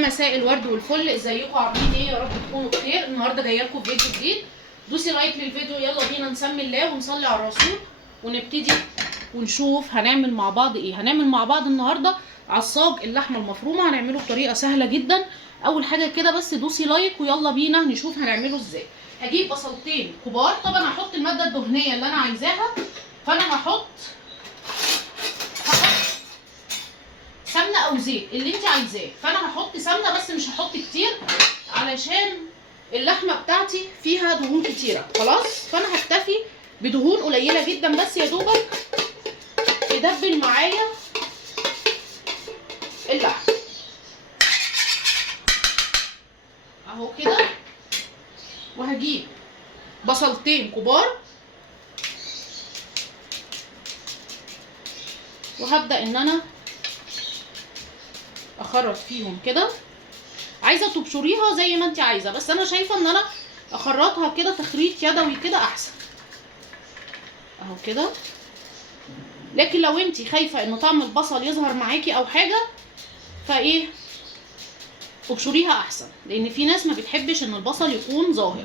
مساء الورد والفل، ازيكم عاملين ايه؟ يا رب تكونوا بخير. النهارده جايه لكم فيديو جديد. دوسي لايك للفيديو، يلا بينا نسمي الله ونصلي على الرسول ونبتدي ونشوف هنعمل مع بعض ايه. هنعمل مع بعض النهارده عصاج اللحمه المفرومه، هنعمله بطريقه سهله جدا. اول حاجه كده بس دوسي لايك ويلا بينا نشوف هنعمله ازاي. هجيب بصلتين كبار، طبعا هحط الماده الدهنيه اللي انا عايزاها، فانا هحط سمنه او زيت اللي انت عايزاه. فانا هحط سمنه بس مش هحط كتير علشان اللحمه بتاعتي فيها دهون كتيره خلاص. فانا هكتفي بدهون قليله جدا بس يا دوبك تدبل معايا اللحمه اهو كده. وهجيب بصلتين كبار وهبدا ان انا اخرط فيهم كده. عايزه تبشريها زي ما انت عايزه، بس انا شايفه ان انا اخرطها كده تخريط يدوي كده احسن اهو كده. لكن لو انت خايفه ان طعم البصل يظهر معاكي او حاجه فايه تبشريها احسن، لان في ناس ما بتحبش ان البصل يكون ظاهر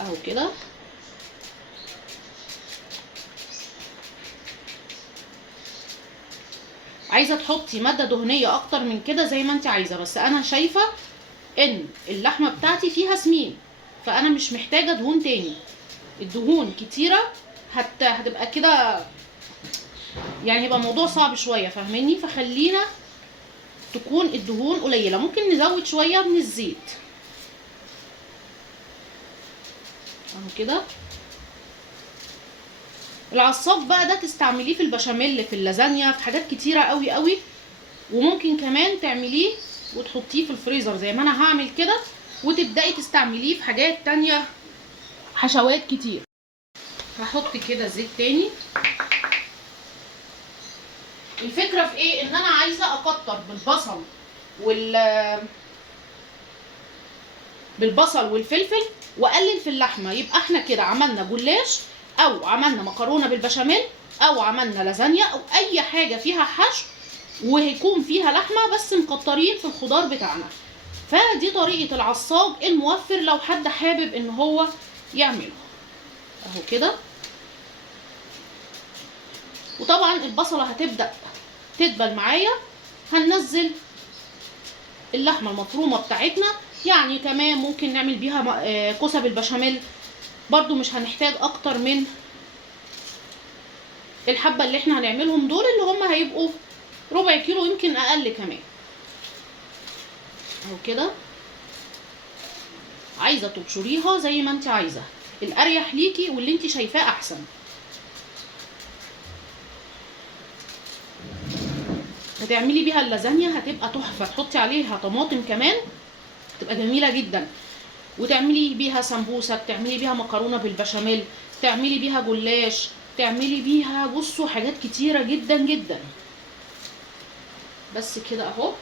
اهو كده. عايزه تحطي ماده دهنيه اكتر من كده زي ما انت عايزه، بس انا شايفه ان اللحمه بتاعتي فيها سمين فانا مش محتاجه دهون تاني. الدهون كتيره هتبقى كده يعني هيبقى الموضوع صعب شويه، فاهميني؟ فخلينا تكون الدهون قليله. ممكن نزود شويه من الزيت اهو كده. العصاج بقى ده تستعمليه في البشاميل، في اللازانيا، في حاجات كتيره قوي قوي. وممكن كمان تعمليه وتحطيه في الفريزر زي ما انا هعمل كده، وتبداي تستعمليه في حاجات تانية، حشوات كتير. هحط كده زيت تاني. الفكره في ايه؟ ان انا عايزه اكتر بالبصل والفلفل واقلل في اللحمه. يبقى احنا كده عملنا جلاش او عملنا مكرونه بالبشاميل او عملنا لازانيا او اي حاجه فيها حشو وهيكون فيها لحمه، بس مكترين في الخضار بتاعنا. فدي طريقه العصاج الموفر لو حد حابب ان هو يعمله اهو كده. وطبعا البصله هتبدا تدبل معايا، هننزل اللحمه المفرومه بتاعتنا. يعني كمان ممكن نعمل بيها كوسه بالبشاميل، برضو مش هنحتاج اكتر من الحبه اللي احنا هنعملهم دول، اللي هم هيبقوا ربع كيلو يمكن اقل كمان اهو كده. عايزه تبشريها زي ما انت عايزه، الاريح ليكي واللي انت شايفاه احسن. هتعملي بيها اللازانيا هتبقى تحفه، تحطي عليها طماطم كمان تبقى جميله جدا. وتعملي بيها سمبوسه، تعملي بيها مكرونه بالبشاميل، تعملي بيها جلاش، تعملي بيها بصوا حاجات كتيره جدا جدا. بس كده اهو.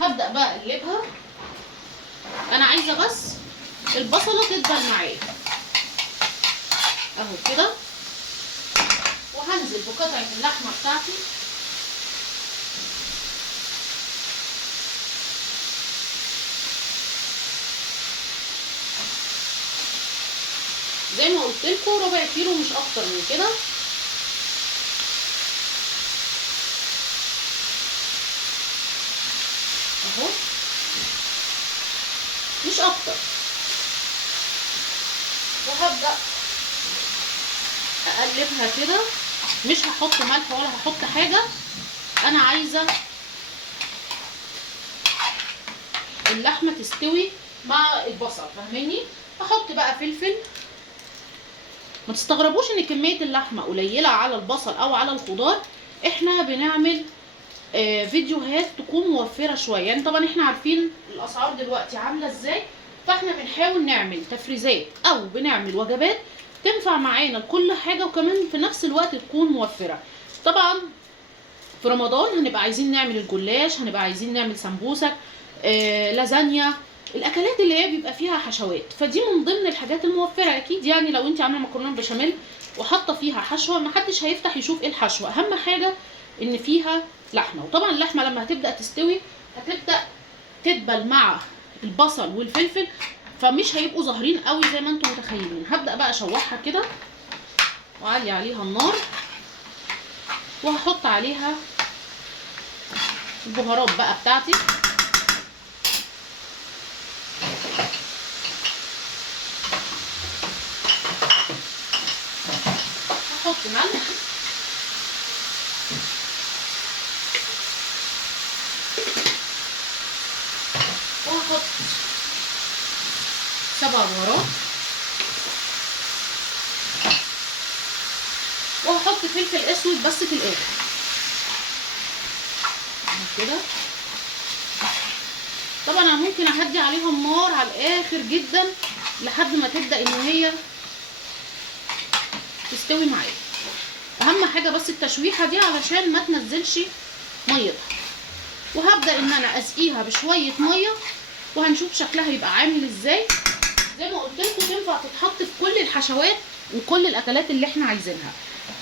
هبدا بقى اقلبها. انا عايزه بس البصله تدبل معايا اهو كده. وهنزل بقطعه اللحمه بتاعتي زي ما قلت لكم ربع كيلو مش اكتر من كده اهو، مش اكتر. وهبدا اقلبها كده، مش هحط ملح ولا هحط حاجه. انا عايزه اللحمه تستوي مع البصل، فاهميني؟ احط بقى فلفل. ما تستغربوش ان كميه اللحمه قليله على البصل او على الخضار. احنا بنعمل فيديوهات تكون موفره شويه، يعني طبعا احنا عارفين الاسعار دلوقتي عامله ازاي، فاحنا بنحاول نعمل تفريزات او بنعمل وجبات تنفع معانا لكل حاجه، وكمان في نفس الوقت تكون موفره. طبعا في رمضان هنبقى عايزين نعمل الجلاش، هنبقى عايزين نعمل سمبوسك، لازانيا، الاكلات اللي هي بيبقى فيها حشوات، فدي من ضمن الحاجات الموفره اكيد. يعني لو انت عامله مكرونه بشاميل وحاطه فيها حشوه، محدش هيفتح يشوف ايه الحشوه، اهم حاجه ان فيها لحمه. وطبعا اللحمه لما هتبدا تستوي هتبدا تدبل مع البصل والفلفل، فمش هيبقوا ظاهرين قوي زي ما انتم متخيلين. هبدا بقى اشوحها كده واعلي عليها النار، وهحط عليها البهارات بقى بتاعتي. هحط ملح، وهحط 7 بهارات، وهحط فلفل اسود بس في الاخر كده. طبعا انا ممكن اهدي عليها النار على الاخر جدا لحد ما تبدا ان هي تستوي معايا. اهم حاجه بس التشويحه دي علشان ما تنزلش ميتها. وهبدا ان انا اسقيها بشويه ميه، وهنشوف شكلها يبقى عامل ازاي. زي ما قلت لكم تنفع تتحط في كل الحشوات وكل الاكلات اللي احنا عايزينها.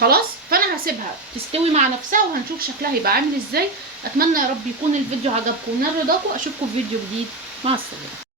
خلاص، فانا هسيبها تستوي مع نفسها وهنشوف شكلها يبقى عامل ازاي. اتمنى يا رب يكون الفيديو عجبكم ونال رضاكم. اشوفكم في فيديو جديد، مع السلامه.